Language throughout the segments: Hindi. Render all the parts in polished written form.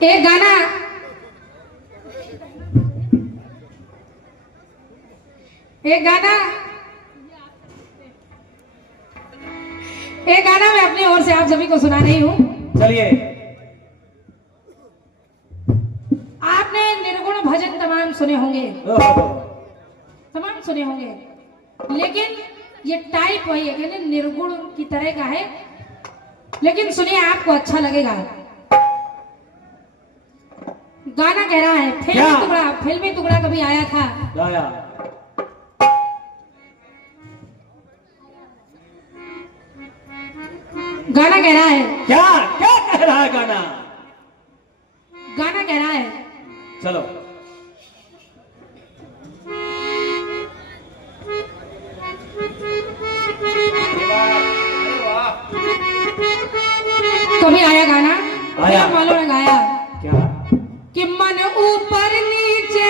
एक गाना मैं अपनी ओर से आप सभी को सुना रही हूँ। चलिए। आपने निर्गुण भजन तमाम सुने होंगे, लेकिन ये टाइप वही है कि निर्गुण की तरह का है, लेकिन सुनिए आपको अच्छा लगेगा। गाना कह रहा है फिल्मी टुकड़ा कभी आया था। गाना कह रहा है क्या कह रहा है गाना कह रहा है चलो। कभी आया गाना आया वालों ने गाया क्या कि मन ऊपर नीचे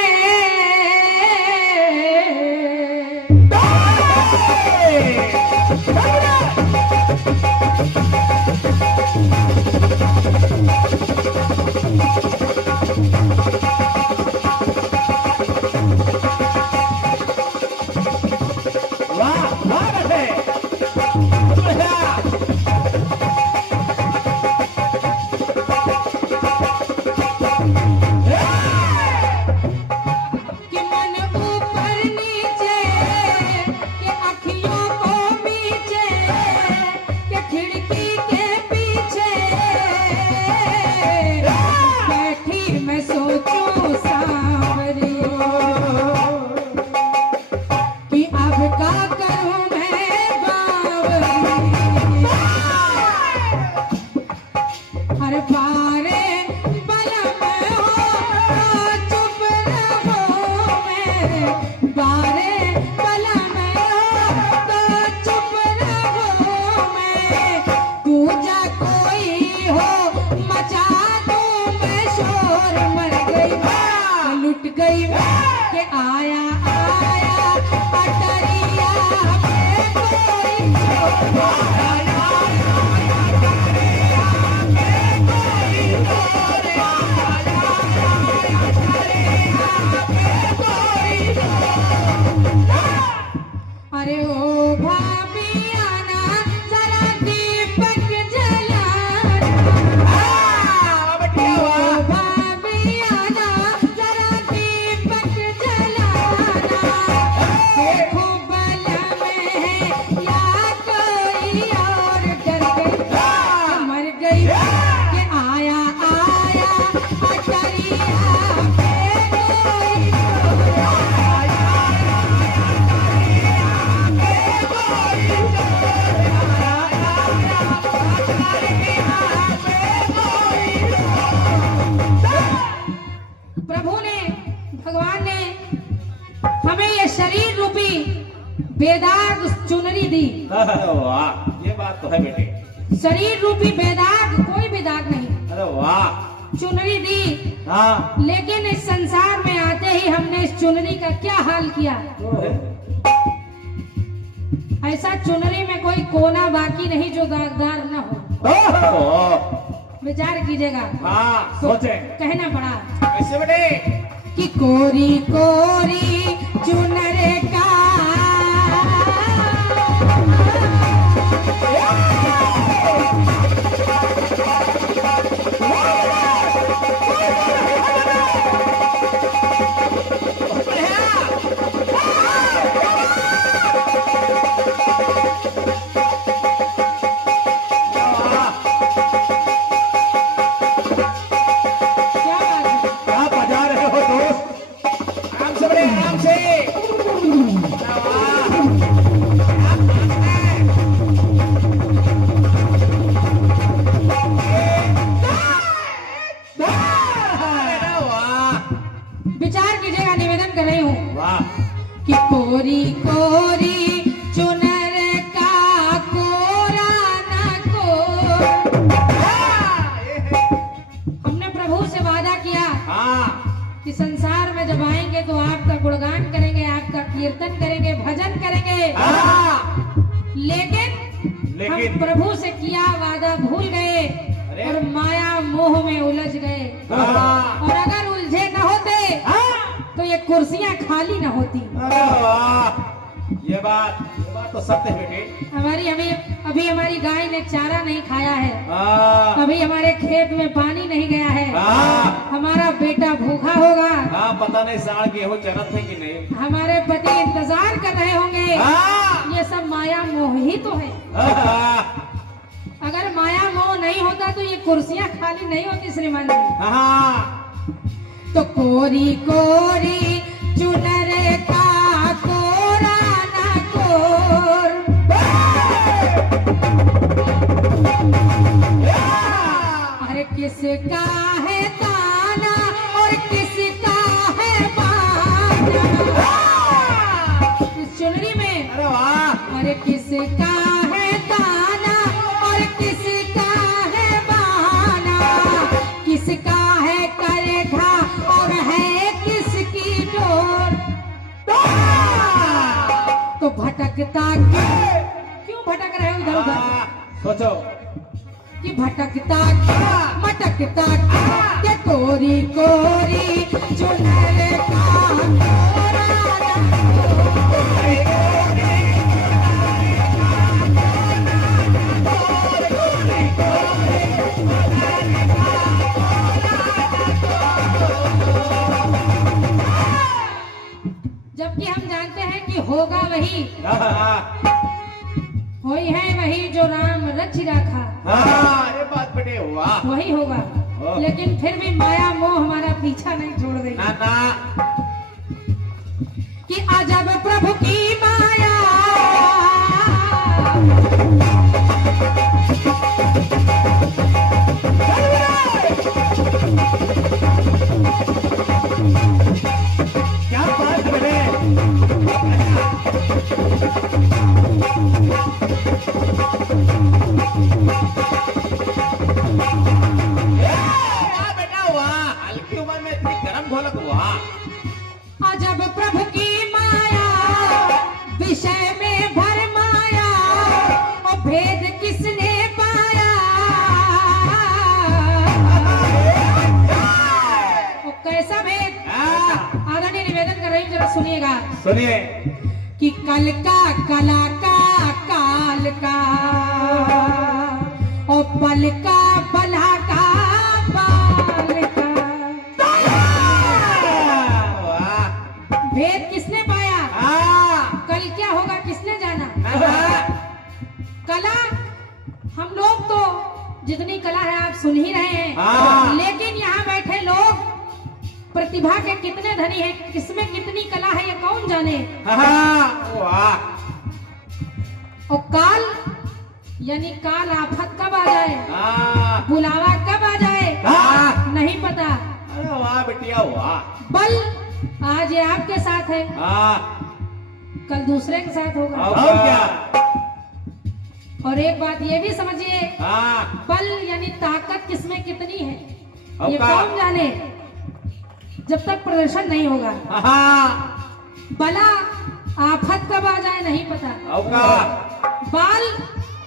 बेदाग चुनरी दी। वाह, ये बात तो है बेटे। शरीर रूपी बेदाग, कोई भी दाग नहीं। अरे वाह, चुनरी दी। हाँ। लेकिन इस संसार में आते ही हमने इस चुनरी का क्या हाल किया। ऐसा चुनरी में कोई कोना बाकी नहीं जो दागदार न हो। विचार कीजिएगा। हाँ, सोचे। कहना पड़ा कैसे बेटे कि कोरी कोरी चुनरे का कोरी कोरी चुनर का कोरा न को। हमने प्रभु से वादा किया कि संसार में जब आएंगे तो आपका गुणगान करेंगे, आपका कीर्तन करेंगे, भजन करेंगे। लेकिन हम प्रभु से किया वादा भूल गए। अरे और माया मोह में उलझ गए। हाँ। और अगर उलझे न होते हाँ। तो ये कुर्सियां खाली न होती। अरे वाह, ये बात तो सत्य है बेटे। अभी हमारी गाय ने चारा नहीं खाया है, हाँ। अभी हमारे खेत में पानी नहीं गया है, हाँ। हमारा बेटा भूखा होगा, हाँ, पता नहीं साल गेहूं चरत है कि नहीं। हमारे पति इंतजार कर रहे होंगे। हाँ। ये सब माया मोह ही तो है। हाँ। अगर माया मोह नहीं होता तो ये कुर्सियां खाली नहीं होती श्रीमान जी। हाँ। तो कोरी कोरी चुनर का कोरा ना कोर, अरे किसका है ताना और किसका है बाना। इस चुनरी में अरे वाह, अरे किसका है ताना और किसका है बहाना, किसका है करेघा और है किसकी डोर। तो भटकता क्यों भटक रहे हो इधर उधर? हाँ, सोचो कि भटकता मटकता के कोरी कोरी चुनर का कोरा जबकि हम जानते हैं कि होगा वही, होई है वही जो राम रच रखा, हाँ, ये बात बेटे वाह। वही होगा। लेकिन फिर भी माया मोह हमारा पीछा नहीं छोड़ रही ना ना, कि अजब प्रभु की माया, क्या बात है बेटे। वाह बेटा वाह, हल्की उम्र में इतनी गरम ढोलक, वाह। अजब प्रभु की माया, विषय में भर माया, और भेद किसने पाया। और कैसा भेद? हाँ। आदरणीय निवेदन कर रही हूँ, जरा सुनिएगा। सुनिए। कि कल का कला का काल का, और पल का बला का बाल का। वाह। भेद किसने पाया? हाँ। कल क्या होगा किसने जाना? हाँ। कला हम लोग तो जितनी कला है आप सुन ही रहे हैं, हाँ। लेकिन यहाँ बैठे लोग प्रतिभा के कितने धनी हैं, किसमें कितनी कला है ये कौन जाने। हाँ। वाह। और काल यानी काल आफत कब आ जाए, हाँ। बुलावा कब आ जाए, हाँ। नहीं पता। अरे वाह बेटिया वाह। बल आज ये आपके साथ है, हाँ। कल दूसरे के साथ होगा। और क्या। और एक बात ये भी समझिए, हाँ। बल यानी ताकत किसमें कितनी है और ये का? कौन जाने, जब तक प्रदर्शन नहीं होगा। हाँ। बला आफत कब आ जाए नहीं पता। और का? बाल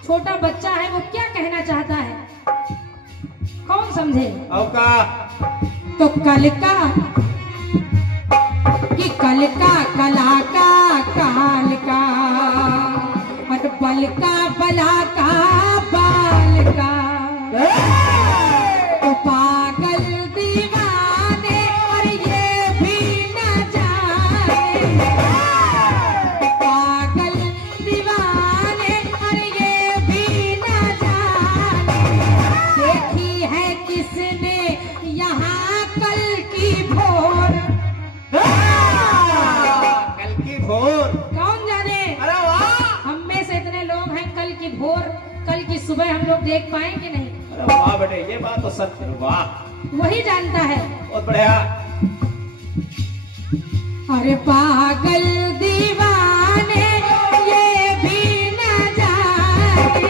छोटा बच्चा है, वो क्या कहना चाहता है कौन समझे। और का? तो कल का कि कल का कला का काल का, और बल का बला का बाल का। तो पागल दीवाने और ये भी न जाने, पागल दीवाने और ये भी न जाने, देखी है किसने यहाँ कल की भोर। कल की भोर। कौन जाने। अरे वाह। हम में से इतने लोग हैं, कल की भोर कल की सुबह हम लोग देख पाएंगे नहीं। अरे वाह बेटे, ये बात तो सत्य है, वाह। वही जानता है। बहुत बढ़िया। अरे पागल दीवाने ये भी न जाने,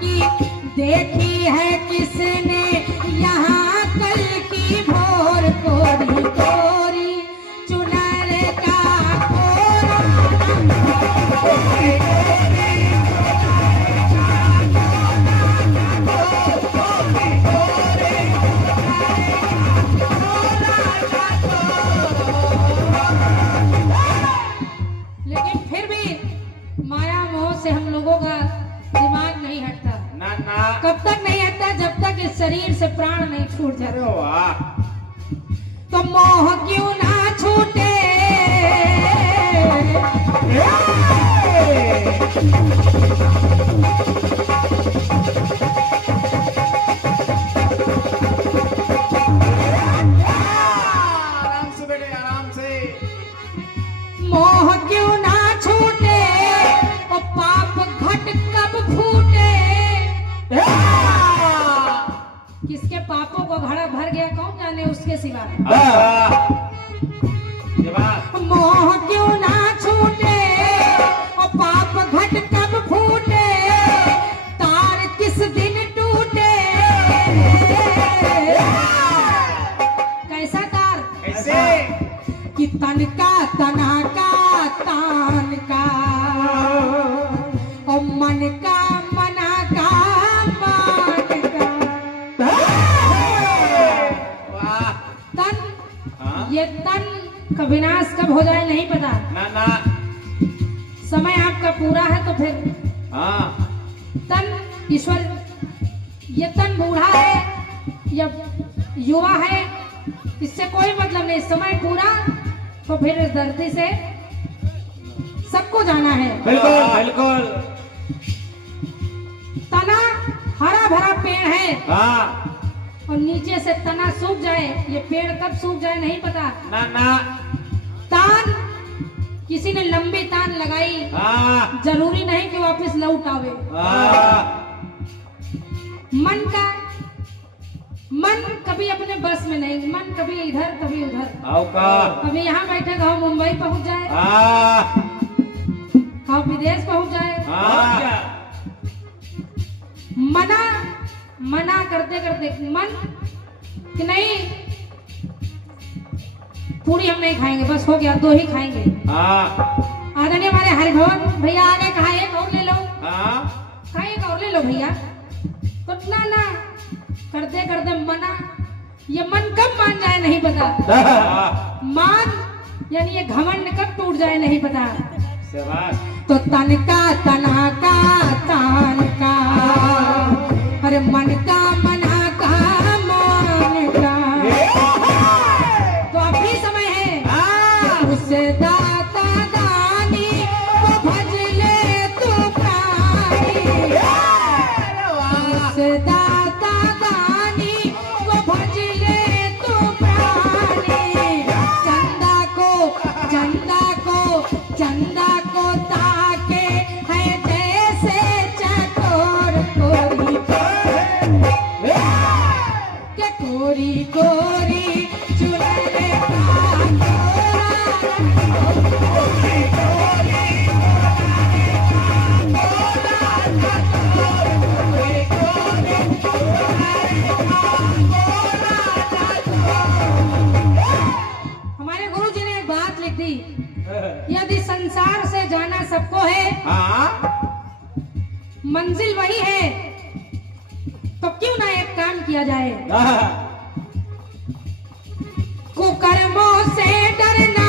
कि देखी है किसने यहाँ कल की भोर। कोरी कोरी चुनर का कोरा, कोरी कोरी माया मोह से हम लोगों का दिमाग नहीं हटता। ना ना कब तक नहीं हटता? जब तक इस शरीर से प्राण नहीं छूट अरे जाता। वाह तो मोह क्यों ना छूटे, आराम से बेटे आराम से। मोह क्यों ना छूटे, और पाप घट कब फूटे। किसके पापों को घड़ा भर गया कौन जाने उसके सिवा। ये बात मोह क्यों ना छूटे, और पाप घट कब फूटे। तार किस दिन टूटे, कैसा तार? कैसे? कि तन का तना का तान का, और मन का मना का मान का। वाह तन, हाँ? ये तन का विनाश कब हो जाए नहीं पता। ना ना समय आपका पूरा है तो फिर हाँ तन ईश्वर, ये तन बूढ़ा है या युवा है इससे कोई मतलब नहीं। समय पूरा तो फिर इस धरती से सबको जाना है। बिल्कुल बिल्कुल। तना हरा भरा पेड़ है हाँ और नीचे से तना सूख जाए, ये पेड़ कब सूख जाए नहीं पता। ना ना तान, किसी ने लंबी तान लगाई, हाँ जरूरी नहीं कि वापस लौट आवे। मन का, मन कभी अपने बस में नहीं। मन कभी इधर कभी उधर। आओ का कभी यहाँ बैठे कहो मुंबई पहुंच जाए, कहो विदेश पहुंच जाए। मना मना करते करते मन कि नहीं, पूरी हम नहीं खाएंगे, बस हो गया, 2 ही खाएंगे। आदरणीय हमारे हरिभवन भैया आ गए, कहा एक और ले लो, कहा एक और ले लो भैया। तो ना ना करते करते मना, ये मन कब मान जाए नहीं पता। मान यानी ये घमंड कब टूट जाए नहीं पता। तो तन का तना का तान का, अरे मन का मना का मान का। तो अभी समय है उससे दाता दानी को भज ले तू प्राणी। उससे दाता दानी को भज ले तू प्राणी। चंदा को चंदा को चंदा को ताके है जैसे चकोर कोरी के कोरी कोरी चुनरे का हमारे गुरु जी ने एक बात लिख दी, यदि संसार से जाना सबको है, मंजिल वही है, तो क्यों ना एक काम किया जाए। कुकर्मों से डरना,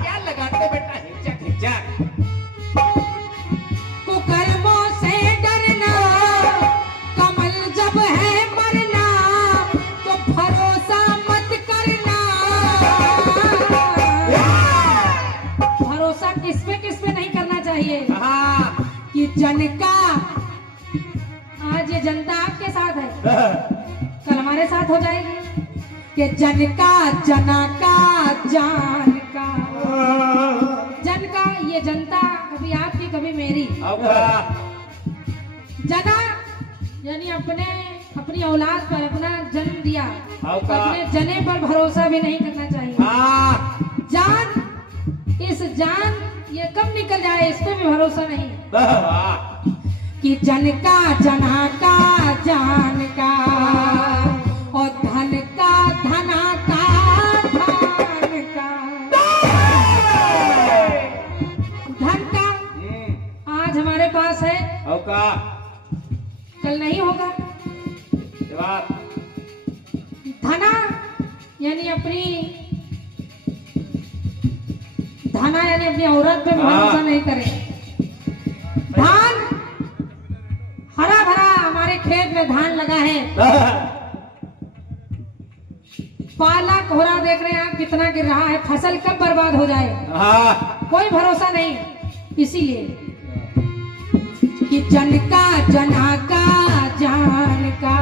क्या लगाते बेटा हिचक हिचक। कुकर्मों से डरना, कमल जब है मरना, तो भरोसा मत करना। भरोसा किस पे नहीं करना चाहिए कि जन का, आज ये जनता आपके साथ है, कल हमारे साथ हो जाएगी। कि जन का, जना का, जान का। जन का ये जनता, कभी आपकी कभी मेरी। जना यानी अपनी औलाद पर अपना जन्म दिया, अपने जने पर भरोसा भी नहीं करना चाहिए। जान, इस जान ये कब निकल जाए इस पे भी भरोसा नहीं। कि जन का, जना का, जान का, और धन का, धना का, धान का। धन का आज हमारे पास है, का कल नहीं होगा। जवाब धना यानी अपनी धना यानी अपनी औरत पे भरोसा नहीं करे। धान हरा भरा हमारे खेत में धान लगा है, पाला कोहरा देख रहे हैं आप कितना गिर रहा है, फसल कब बर्बाद हो जाए कोई भरोसा नहीं। इसीलिए कि जन का जना का जान का,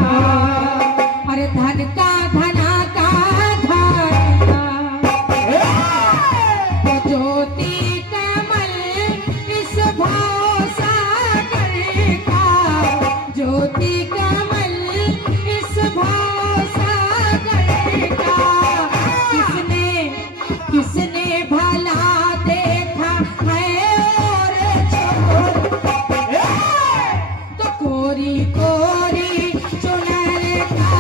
अरे धन का धना का धन का, तो ज्योति कमल इस भाव सागर का, ज्योति कमल इस भाव सागर का, किसने किसने भला देखा है और छोड़, तो कोरी कोरी चुनर का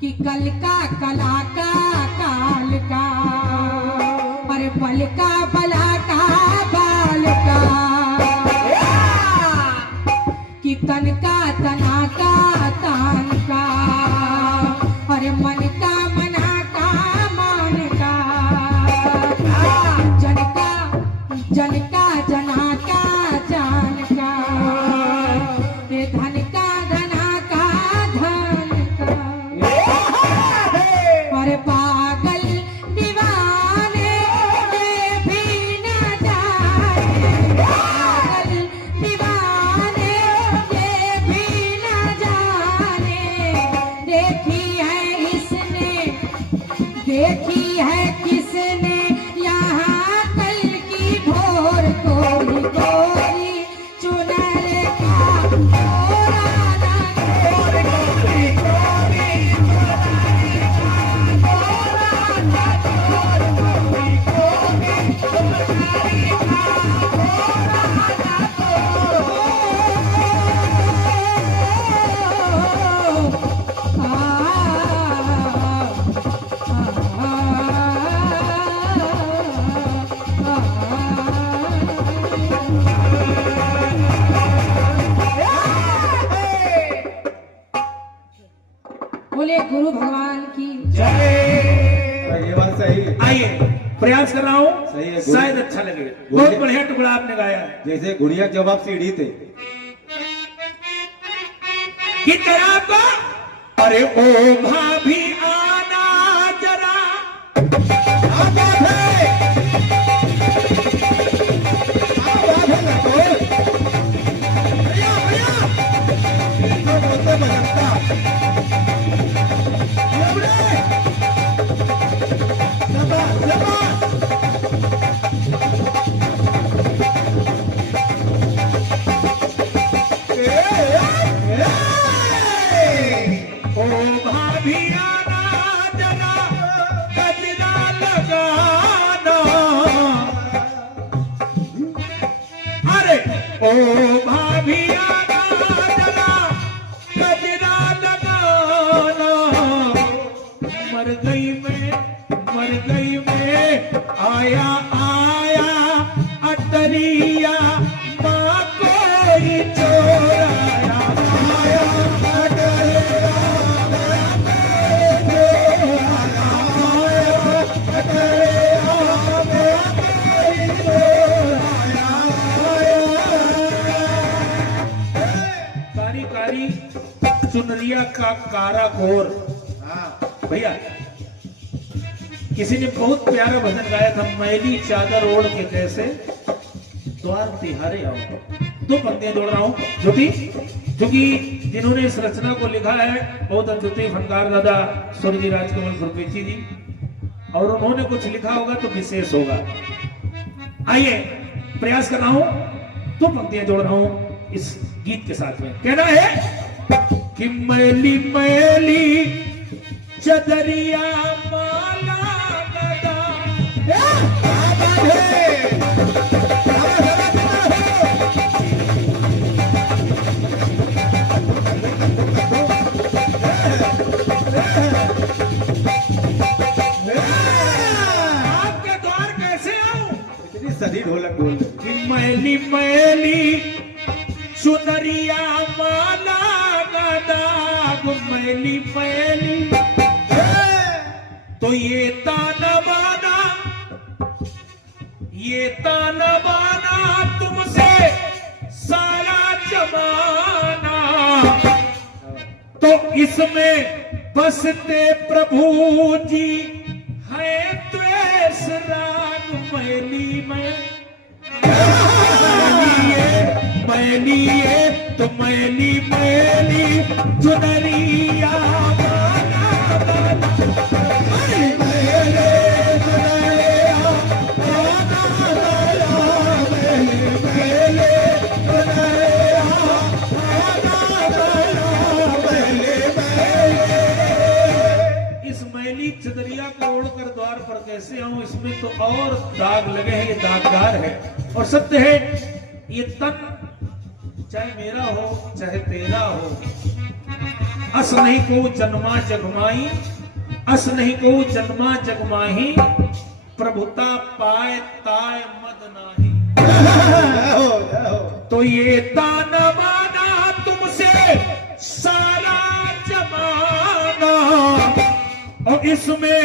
कि कल का कला का काल का, अरे पल का बला का बाल का, कि तन का तना का तान का, अरे मन का मना का मान का, जन का जना का जान का, ये धन का धना का धन का, अरे पागल दीवाने ये भी न जाने, पागल दीवाने ये भी न जाने, देखी है किसने यहाँ कल की भोर, कोरी कोरी चुनर का कोरा कोरी कोरी बोले गुरु भगवान की जय। ये बात सही है। आइए प्रयास कर रहा हूँ, सही है। शायद अच्छा लगे। बहुत बढ़िया टुकड़ा आपने गाया है। जैसे गुड़िया के जब आप सीढ़ी थे, गीत गाया आपका। अरे ओ भाभी आना जरा, ओ भाभी आना जरा, गजरा लगाना। अरे ओ भाभी आना जरा, गजरा लगाना। मर गई मैं आया आया अटरिया, माँ कोई चोराया, आया अटरिया, कारी कारी चुनरिया का कारा कोर। भैया किसी ने बहुत प्यारा भजन गाया था, मैली चादर ओढ़ के कैसे द्वार तिहारे आओ। दो पंक्तियां जोड़ रहा हूं ज्योति, क्योंकि जिन्होंने इस रचना को लिखा है बहुत अद्वितीय फनकार दादा स्वर्गीय राजकमल गुरपेची जी, और उन्होंने कुछ लिखा होगा तो विशेष होगा। आइए प्रयास कर रहा हूं, दो पंक्तियां जोड़ रहा हूं इस गीत के साथ में। कहना है कि मैली मैली चदरिया माला गदा, सदी ढोलक बोल रहे। कि मैली मैली चुनरिया माला दाग मैली मैली, तो ये ताना बाना तुमसे सारा जमाना, तो इसमें बसते प्रभु जी है द्वेष राग मैली मैली तो मैली मैली चुनरिया चदरिया को ओढ़कर द्वार पर कैसे आऊं, इसमें तो और दाग लगे हैं, ये दागदार है। और सत्य है ये तन चाहे मेरा हो चाहे तेरा हो, अस नहीं को जन्मा जगमाई, अस नहीं को जन्मा जगमाही, प्रभुता पाए ताय मद नाही। तो ये ताना बाना तुमसे सारा जमाना, और इसमें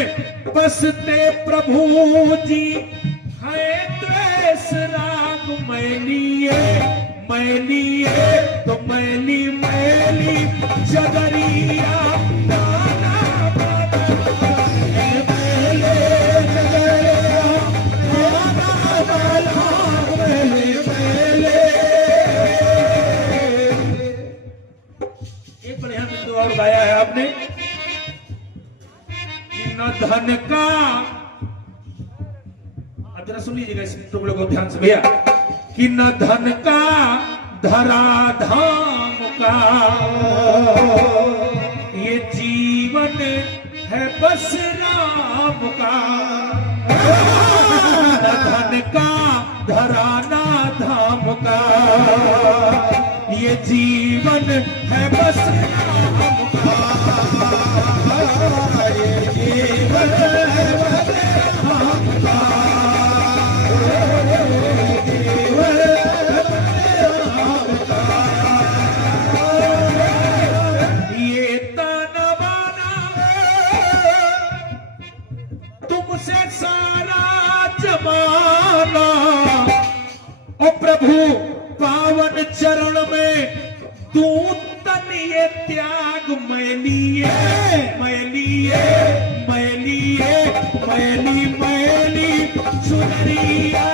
बसते प्रभु जी है द्वेष राग मैली तो मैली मैली चदरिया एक बढ़िया बिंदु और गाया है आपने, न धन का, अब जरा सुन लीजिएगा इस टुकड़े को ध्यान से भैया, कि न धन का धरा धाम का, ये जीवन है बस राम का, न धन का धरा ना धाम का, ये जीवन है बस राम का, ये ताना बाना तुमसे सारा जमाना, ओ प्रभु पावन चरण में दूत ये त्याग मैली मैली चुनरिया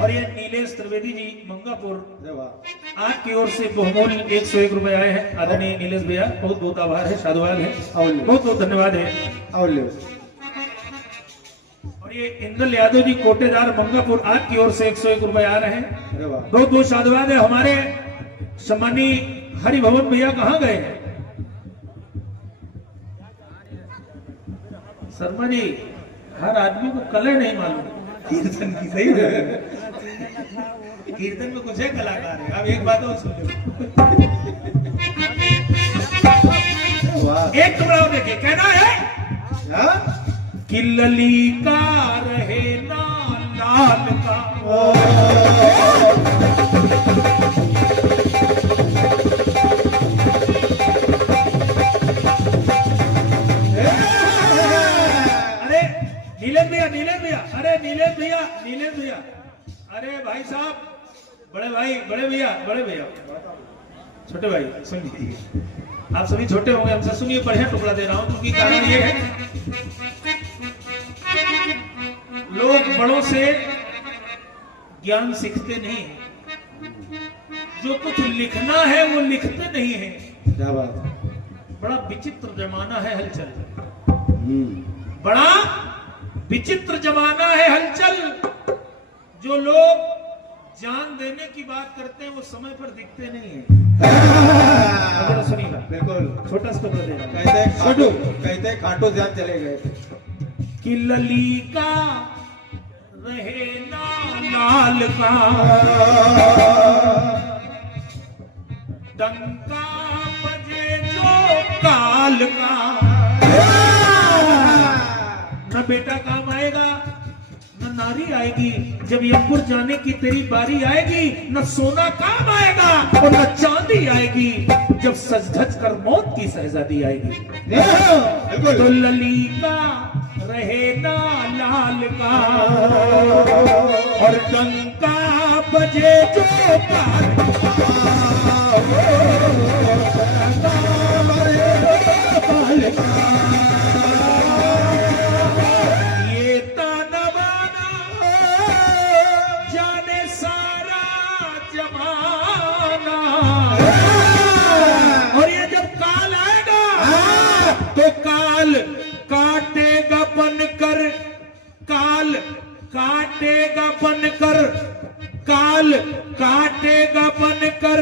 और ये नीलेश त्रिवेदी जी मंगापुर आपकी ओर से बहुमूल्य 101 रुपए आए हैं। आदरणीय नीलेश भैया बहुत बहुत आभार है, साधुवाद है, बहुत बहुत धन्यवाद है। और ये इंद्रल यादव जी कोटेदार मंगापुर आपकी ओर से 101 रुपए आ रहे हैं, बहुत बहुत साधुवाद है। हमारे सम्मानी हरिभवन भैया कहाँ गए? शर्मा जी, हर आदमी को कलर नहीं मालूम कीर्तन की, सही है कीर्तन में कुछ है कलाकार है। अब एक बात और सुन लो, एक टुकड़ा देखिए, कहना है कि लली का रहे ना लाल का, अरे नीलेश भैया, अरे भाई साहब, बड़े भैया, छोटे भाई सुन लीजिए, आप सभी छोटे होंगे हमसे, सुनिए, बढ़िया टुकड़ा दे रहा हूं, क्योंकि कारण ये है लोग बड़ों से ज्ञान सीखते नहीं है, जो कुछ लिखना है वो लिखते नहीं है। क्या बात, बड़ा विचित्र जमाना है हलचल, बड़ा विचित्र जमाना है हलचल। जो लोग जान देने की बात करते हैं वो समय पर दिखते नहीं है। सुनिएगा, बिल्कुल छोटा सा दे रहा, कहते खाटू जान चले गए कि लली का रहे ना लाल का, डंका बजे जो काल का। न बेटा काम आएगा न नारी आएगी, जब यमपुर जाने की तेरी बारी आएगी, न सोना काम आएगा और न चांदी आएगी, जब सज धज कर मौत की शहजादी आएगी। तो ललिता रहे ना लाल का और डंका बजे जो काल का। ये ताना बाना जाने सारा जमाना, और ये जब काल आएगा तो काल काटेगा बनकर, काल काटेगा बनकर, काल काटेगा बनकर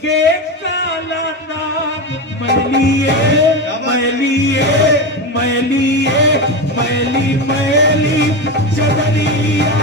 के काला नाग। मैलिए मैलिए मैलिए मैली मैली चदरिया